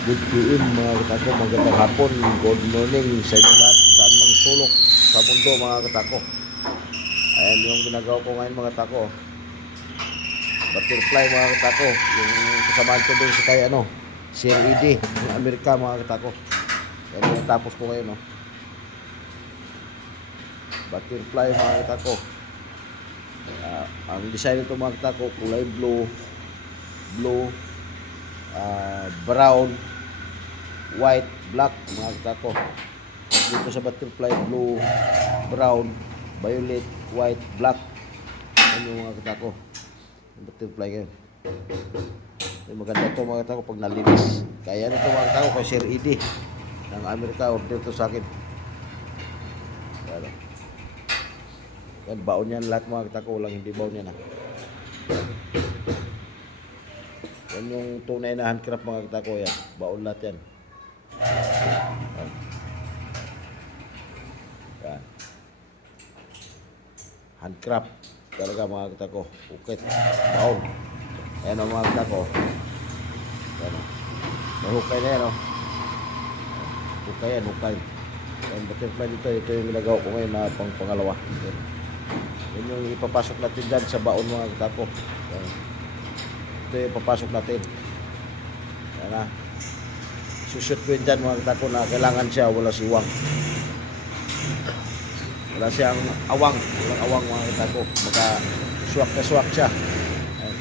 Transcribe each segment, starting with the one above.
Good PM mga katako, magandang hapon, good morning sa inyo lahat, saan mang sulok sa mundo mga katako. Ayan yung ginagawa ko ngayon mga katako. Butterfly mga katako, yung kasamaan ko doon sa kay Sir ED ng Amerika mga katako. Ayan yung natapos ko ngayon Butterfly mga katako. Ang design nito mga katako, kulay blue, brown, white, black mga katako. Dito sa butterfly, blue, brown, violet, white, black. Yan yung mga katako. Yung butterfly ngayon. Maganda ito mga katako pag nalinis. Kaya nito mga katako kay Sir ED ng Amerika, order ito sa akin. Yan, baon yan lahat mga katako. Walang hindi baon yan Yan yung tunay na handcraft mga katako yan. Baon lahat yan. Yan. Handcraft talaga mga katako. Ukit, baon. Ayan mga katako. Yan may hukay na yan hukay. Yan, butterfly dito. Ito yung ginagawa ko ngayon na pangalawa. Yan yung ipapasok natin dyan sa baon mga katako. Yan. Ito yung ipapasok natin. Yan sushoot ko yun dyan mga katako na kailangan siya wala siwang. Wala siyang awang. Walang awang mga katako. Maka swak siya. Yan.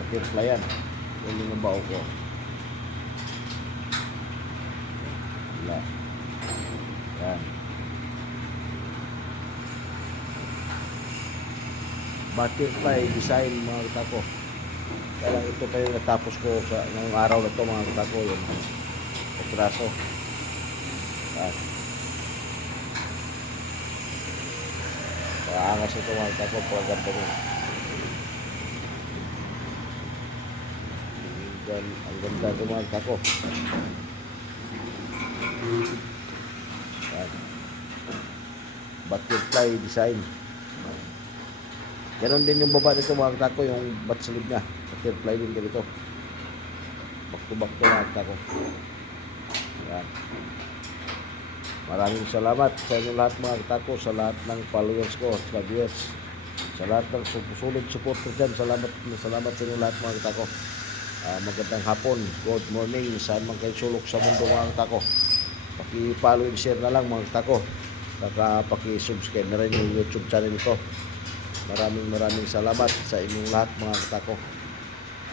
Butterfly yan. Yan yung bao ko. Wala. Yan. Butterfly design mga katako. Kaya ito pa yung natapos ko sa ngayong araw na ito mga katako. Yung pagtraso. Paangas ito mga katako. Paganda mo. Ang ganda ito mga katako. Butterfly design. Ganon din yung baba nito mga katako, yung bat sa lid niya. Butterfly din ganito. Back to mga katako. Yan. Maraming salamat sa inyo lahat mga katako, sa lahat ng followers ko, sa viewers, sa lahat ng susunod supporter dyan. Salamat sa inyo lahat mga katako. Magandang hapon, good morning, saan man kayo sulok sa mundo mga katako. Paki-follow and share na lang mga katako. Saka paki-subscribe na rin yung YouTube channel ko. Maraming salamat sa inyong lahat mga katako.